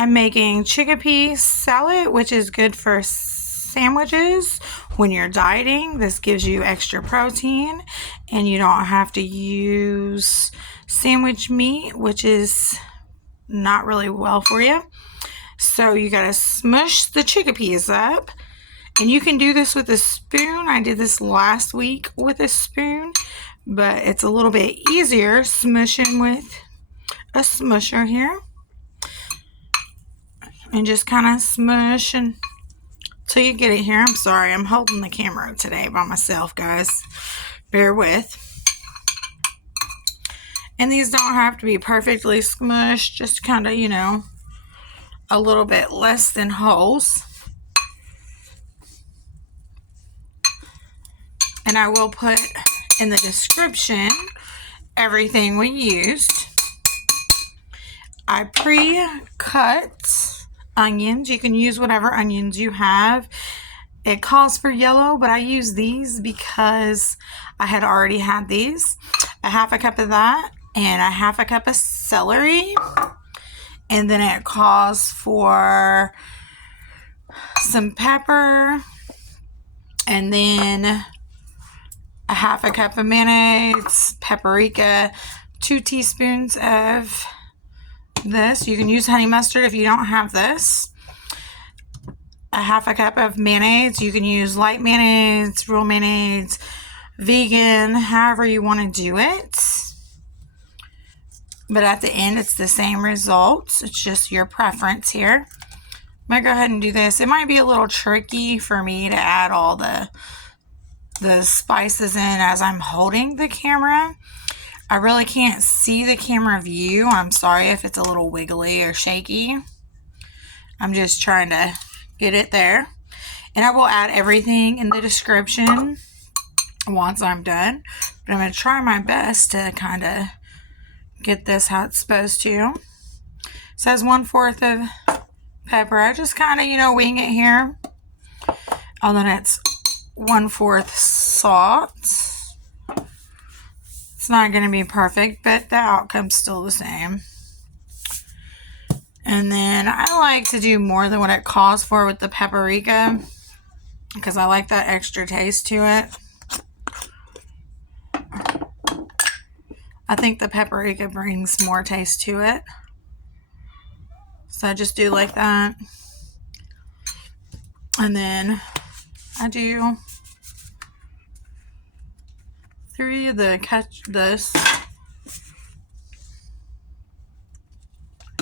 I'm making chickpea salad, which is good for sandwiches when you're dieting. This gives you extra protein and you don't have to use sandwich meat, which is not really well for you. So you gotta smush the chickpeas up, and you can do this with a spoon. I did this last week with a spoon, but it's a little bit easier smushing with a smusher here. And just kind of smush until you get it here. I'm sorry, I'm holding the camera today by myself, guys. Bear with. And these don't have to be perfectly smushed, just kind of, you know, a little bit less than wholes. And I will put in the description everything we used. I pre-cut onions. You can use whatever onions you have. It calls for yellow, but I use these because I had already had these. A half a cup of that and a half a cup of celery. And then it calls for some pepper and then a half a cup of mayonnaise, paprika, 2 teaspoons of this. You can use honey mustard if you don't have this. A half a cup of mayonnaise. You can use light mayonnaise, real mayonnaise, vegan, however you want to do it. But at the end, it's the same results. It's just your preference here. I'm going to go ahead and do this. It might be a little tricky for me to add all the spices in as I'm holding the camera. I really can't see the camera view. I'm sorry if it's a little wiggly or shaky. I'm just trying to get it there. And I will add everything in the description once I'm done. But I'm going to try my best to kind of get this how it's supposed to. It says 1/4 of pepper. I just kind of, you know, wing it here. And then it's 1/4 salt. It's not going to be perfect, but the outcome's still the same. And then I like to do more than what it calls for with the paprika because I like that extra taste to it. I think the paprika brings more taste to it. So I just do like that. And then I do 3 of this.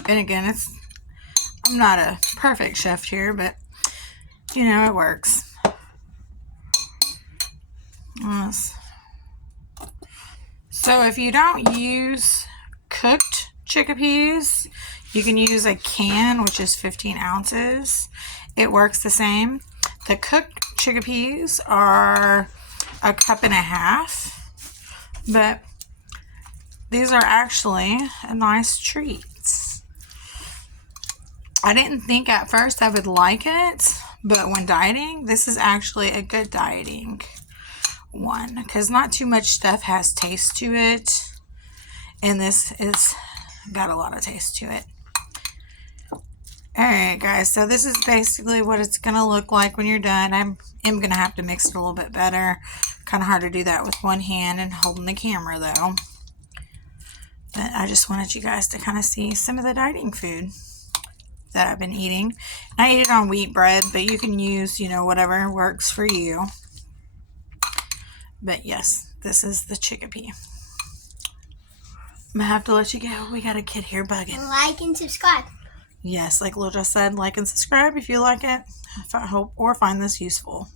And again, I'm not a perfect chef here, but you know, it works. Yes. So if you don't use cooked chickpeas, you can use a can, which is 15 ounces. It works the same. The cooked chickpeas are 1.5 cups, but these are actually a nice treat. I didn't think at first I would like it, but when dieting, this is actually a good dieting one because not too much stuff has taste to it, and this is got a lot of taste to it. Alright guys, so this is basically what it's going to look like when you're done. I am going to have to mix it a little bit better. Kind of hard to do that with one hand and holding the camera though. But I just wanted you guys to kind of see some of the dieting food that I've been eating. I eat it on wheat bread, but you can use, you know, whatever works for you. But yes, this is the chickpea. I'm going to have to let you go. We got a kid here bugging. Like and subscribe. Yes, like Lil just said, like and subscribe if you like it. If I hope or find this useful.